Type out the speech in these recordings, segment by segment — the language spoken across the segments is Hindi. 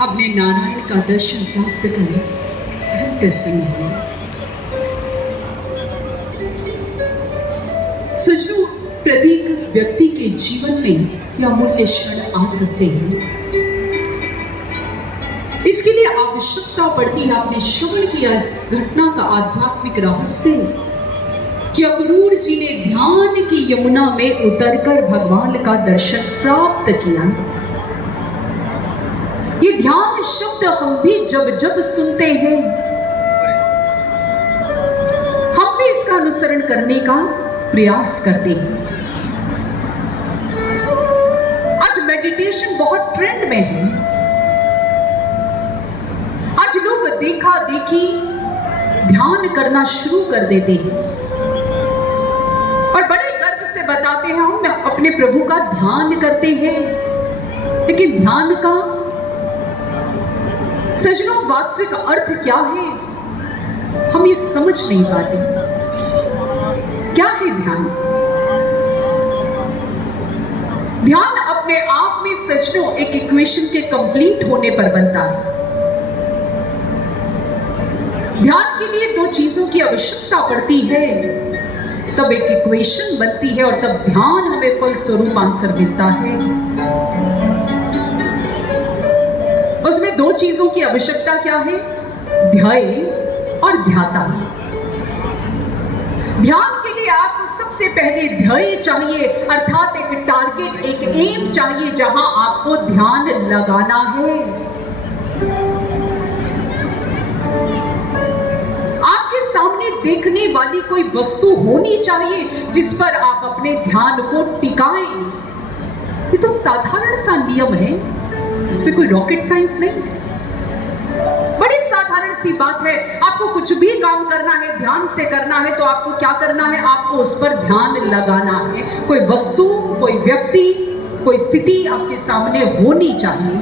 अपने नारायण का दर्शन प्राप्त कर परम प्रसन्न हुए। सजनों, प्रत्येक व्यक्ति के जीवन में यह अमूल्य क्षण आ सकते हैं। इसके लिए आवश्यकता पड़ती है आपने श्रवण किया इस घटना का आध्यात्मिक रहस्य कि अक्रूर जी ने ध्यान की यमुना में उतरकर भगवान का दर्शन प्राप्त किया। ये ध्यान शब्द हम भी जब जब सुनते हैं, हम भी इसका अनुसरण करने का प्रयास करते हैं। आज मेडिटेशन बहुत ट्रेंड में है। आज लोग देखा देखी ध्यान करना शुरू कर देते हैं और बड़े गर्व से बताते हैं हम अपने प्रभु का ध्यान करते हैं। लेकिन ध्यान का सजनों वास्तविक अर्थ क्या है, हम ये समझ नहीं पाते। क्या है ध्यान? ध्यान अपने आप में सजनों एक इक्वेशन के कंप्लीट होने पर बनता है। ध्यान के लिए दो चीजों की आवश्यकता पड़ती है, तब एक इक्वेशन बनती है और तब ध्यान हमें फलस्वरूप आंसर मिलता है। उसमें दो चीजों की आवश्यकता क्या है? ध्याय और ध्याता। ध्यान के लिए आपको सबसे पहले ध्याय चाहिए, अर्थात एक टारगेट, एक एम चाहिए जहां आपको ध्यान लगाना है। आपके सामने देखने वाली कोई वस्तु होनी चाहिए जिस पर आप अपने ध्यान को टिकाएं। ये तो साधारण सा नियम है, इसमें कोई रॉकेट साइंस नहीं, बड़ी साधारण सी बात है। आपको कुछ भी काम करना है, ध्यान से करना है, तो आपको क्या करना है? आपको उस पर ध्यान लगाना है। कोई वस्तु, कोई व्यक्ति, कोई स्थिति आपके सामने होनी चाहिए।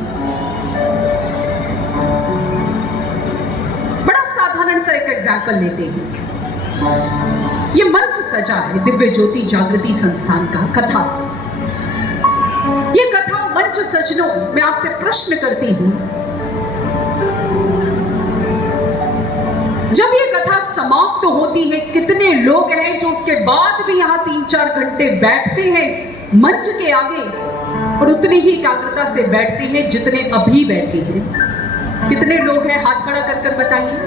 बड़ा साधारण सा एक एग्जाम्पल लेते हैं। ये मंच सजा है दिव्य ज्योति जागृति संस्थान का कथा। ये कथा मंच सजनों, मैं आपसे प्रश्न करती हूं, जब ये कथा समाप्त होती है, कितने लोग हैं जो उसके बाद भी यहां 3-4 घंटे बैठते हैं इस मंच के आगे और उतनी ही एकाग्रता से बैठते हैं जितने अभी बैठे हैं? कितने लोग हैं? हाथ खड़ा कर कर बताइए,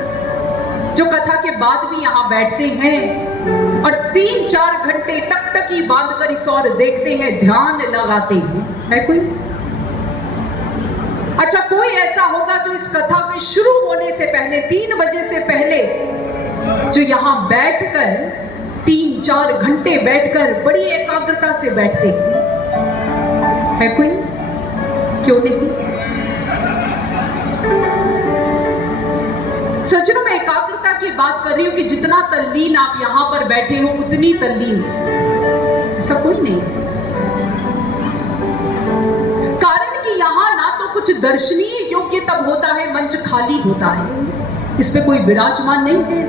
जो कथा के बाद भी यहां बैठते हैं और 3-4 घंटे टकटकी बांध कर इस ओर देखते हैं, ध्यान लगाते हैं। है कोई? अच्छा, कोई ऐसा होगा जो इस कथा में शुरू होने से पहले 3 बजे से पहले जो यहां बैठकर 3-4 घंटे बैठकर बड़ी एकाग्रता से बैठते हैं? है कोई? क्यों नहीं? सजनों, मैं एकाग्रता की बात कर रही हूं कि जितना तल्लीन आप यहां पर बैठे हो उतनी तल्लीन ऐसा कोई नहीं। कारण कि यहां ना तो कुछ दर्शनीय योग्य तब होता है, मंच खाली होता है, इस पे कोई विराजमान नहीं है।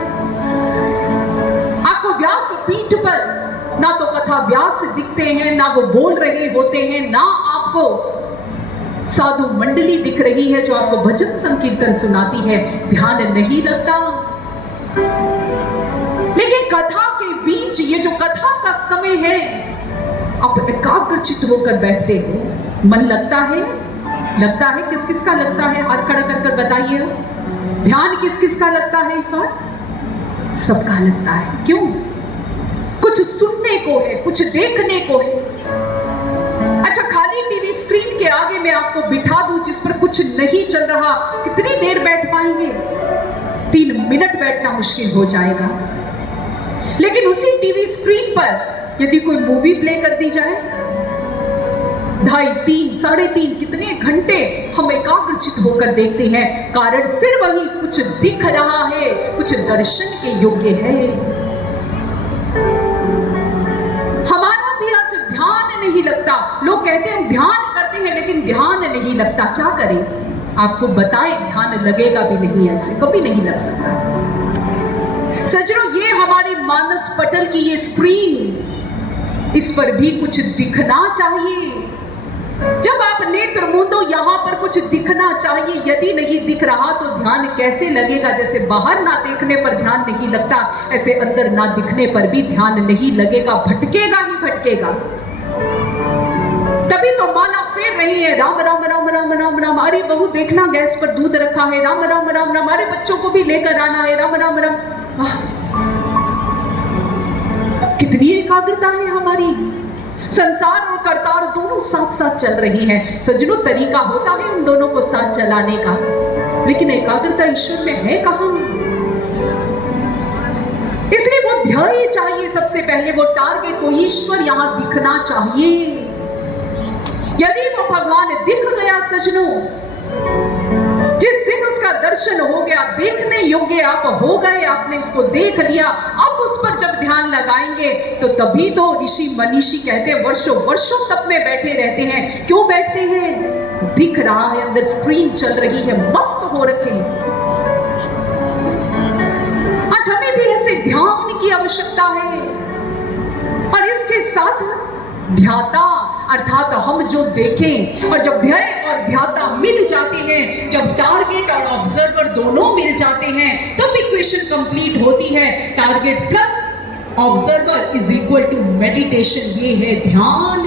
आपको व्यास पीठ पर ना तो कथा व्यास दिखते हैं, ना वो बोल रहे होते हैं, ना आपको साधु मंडली दिख रही है जो आपको भजन संकीर्तन सुनाती है। ध्यान नहीं लगता। लेकिन कथा के बीच ये जो कथा का समय है, आप एकाग्रचित होकर बैठते हो, मन लगता है? लगता है? किस किस का लगता है? हाथ खड़ा कर कर बताइए। ध्यान किस किस का लगता है इस वक्त? सबका लगता है। क्यों? कुछ सुनने को है, कुछ देखने को है। अच्छा, खाली टीवी स्क्रीन के आगे मैं आपको बिठा दूं जिस पर कुछ नहीं चल रहा, कितनी देर बैठ पाएंगे? 3 मिनट बैठना मुश्किल हो जाएगा। लेकिन उसी टीवी स्क्रीन पर यदि कोई मूवी प्ले कर दी जाए, 2.5, 3, 3.5 कितने घंटे हम एकाग्रचित होकर देखते हैं। कारण फिर वही कुछ दिख रहा है, कुछ दर्शन के योग्य है। हमारा भी आज ध्यान नहीं लगता। लोग कहते हैं ध्यान करते हैं लेकिन ध्यान नहीं लगता। क्या करें? आपको बताएं, ध्यान लगेगा भी नहीं, ऐसे कभी नहीं लग सकता। सजनों, ये हमारी मानस पटल की ये स्क्रीन, इस पर भी कुछ दिखना चाहिए। जब आप नेत्र मूंदो, यहां पर कुछ दिखना चाहिए, यदि नहीं दिख रहा तो ध्यान कैसे लगेगा? जैसे बाहर ना देखने पर ध्यान नहीं लगता, ऐसे अंदर ना दिखने पर भी ध्यान नहीं लगेगा, भटकेगा ही भटकेगा। तभी तो माला फेर रही है, राम राम राम राम राम राम। अरे बहू देखना गैस पर दूध रखा है, राम राम राम राम। अरे बच्चों को भी लेकर आना है, राम राम राम। कितनी एकाग्रता है हमारी। संसार और करतार दोनों साथ साथ चल रही हैं। सजनों, तरीका होता है उन दोनों को साथ चलाने का, लेकिन एकाग्रता ईश्वर में है कहां? इसलिए वो ध्येय चाहिए सबसे पहले, वो टारगेट को ईश्वर यहां दिखना चाहिए। यदि वो भगवान दिख गया सजनों, जिस दिन उसका दर्शन हो गया, देखने योग्य आप हो गए, आपने उसको देख लिया, अब उस पर जब ध्यान लगाएंगे तो तभी तो ऋषि मनीषी कहते हैं वर्षों वर्षों तप में बैठे रहते हैं। क्यों बैठते हैं? दिख रहा है, अंदर स्क्रीन चल रही है, मस्त हो रखे हैं। आज हमें भी ऐसे ध्यान की आवश्यकता है, और इसके साथ ध्याता अर्थात हम जो देखें, और जब ध्येय और ध्याता मिल जाते हैं, जब टारगेट और ऑब्जर्वर दोनों मिल जाते हैं, तब इक्वेशन कंप्लीट होती है। Target plus observer is equal to meditation, ये है ध्यान।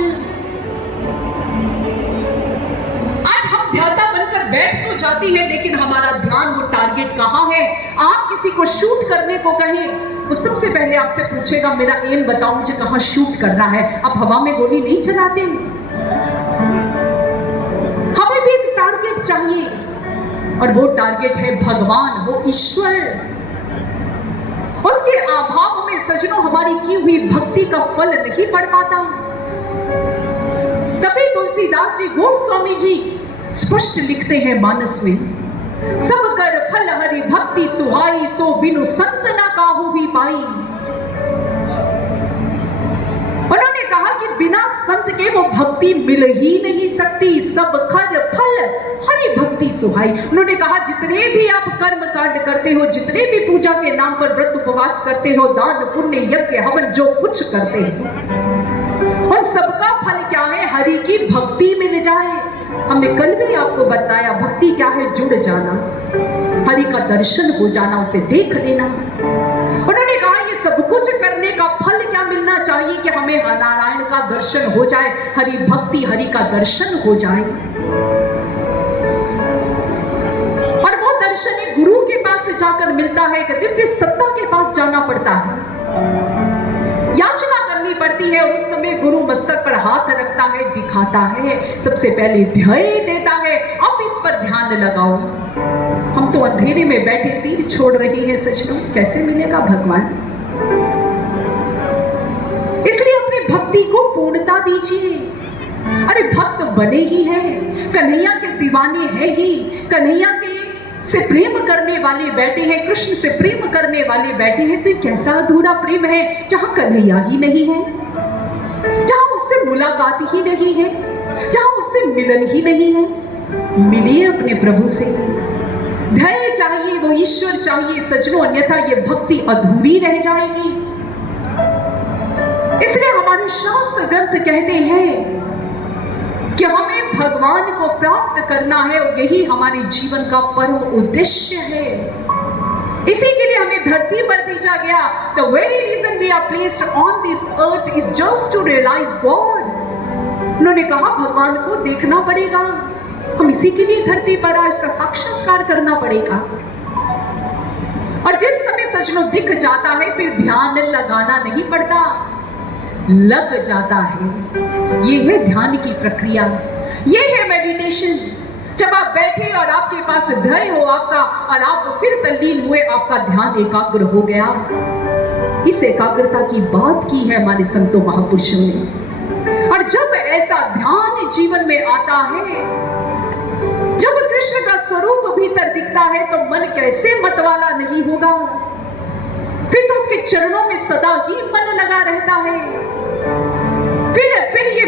आज हम ध्याता बनकर बैठ तो जाती है, लेकिन हमारा ध्यान, वो टारगेट कहां है? आप किसी को शूट करने को कहें, वो सबसे पहले आपसे पूछेगा मेरा एम बताओ, मुझे कहां शूट करना है। आप हवा में गोली नहीं चलाते। हमें भी एक टारगेट चाहिए, और वो टारगेट है भगवान, वो ईश्वर। उसके अभाव में सजनों हमारी की हुई भक्ति का फल नहीं पड़ पाता। तभी तुलसीदास जी, गोस्वामी जी स्पष्ट लिखते हैं मानस में, सब कर फल हरि भक्ति सुहाई, सो बिनु संत ना काहू भी पाई। उन्होंने कहा कि बिना संत के वो भक्ति मिल ही नहीं सकती। सब कर फल हरि भक्ति सुहाई। उन्होंने कहा जितने भी आप कर्म कांड करते हो, जितने भी पूजा के नाम पर व्रत उपवास करते हो, दान पुण्य यज्ञ हवन जो कुछ करते हो, और सबका फल क्या है? हरि की भक्ति मिल जाए। हमने कल भी आपको बताया भक्ति क्या है? जुड़ जाना, हरि का दर्शन हो जाना, उसे देख लेना। उन्होंने कहा ये सब कुछ करने का फल क्या मिलना चाहिए? कि हमें नारायण का दर्शन हो जाए, हरि भक्ति, हरि का दर्शन हो जाए। और वो दर्शन एक गुरु के पास जाकर मिलता है, कि दिव्य सत्ता के पास जाना पड़ता है, याचना करनी पड़ती है, और उस समय गुरु मस्तक पर हाथ रखता है, दिखाता है, सबसे पहले ध्येय देता है, अब इस पर ध्यान लगाओ। हम तो अंधेरे में बैठे तीर छोड़ रहे हैं सजनों, कैसे मिलेगा भगवान? इसलिए अपनी भक्ति को पूर्णता दीजिए। अरे भक्त बने ही हैं, कन्हैया के दीवाने हैं ही, कन्हैया के से प्रेम करने वाले बैठे हैं, कृष्ण से प्रेम करने वाले बैठे हैं। तो कैसा अधूरा प्रेम है जहां कन्हैया ही नहीं है, जहां उससे मुलाकात ही नहीं है, जहां उससे मिलन ही नहीं है। मिलिए अपने प्रभु से। ध्येय चाहिए, वो ईश्वर चाहिए सजनों, अन्यथा ये भक्ति अधूरी रह जाएगी। इसलिए हमारे शास्त्र ग्रंथ कहते हैं कि हमें भगवान को प्राप्त करना है, और यही हमारे जीवन का परम उद्देश्य है। इसी के लिए हमें धरती पर भेजा गया। The very reason we are placed on this earth is just to realize God. उन्होंने कहा भगवान को देखना पड़ेगा, हम इसी के लिए धरती पर आए, उसका साक्षात्कार करना पड़ेगा। और जिस समय सजनों दिख जाता है, फिर ध्यान लगाना नहीं पड़ता, लग जाता है। ये है ध्यान की प्रक्रिया, ये है मेडिटेशन। जब आप बैठे और आपके पास ध्येय हो आपका, और आप फिर तल्लीन हुए, आपका ध्यान एकाग्र हो गया। इस एकाग्रता की बात की है हमारे संतों महापुरुषों ने। और जब ऐसा ध्यान जीवन में आता है, जब कृष्ण का स्वरूप भीतर दिखता है, तो मन कैसे मतवाला नहीं होगा? फिर तो उसके चरणों में सदा ही मन लगा रहता है। फिर ये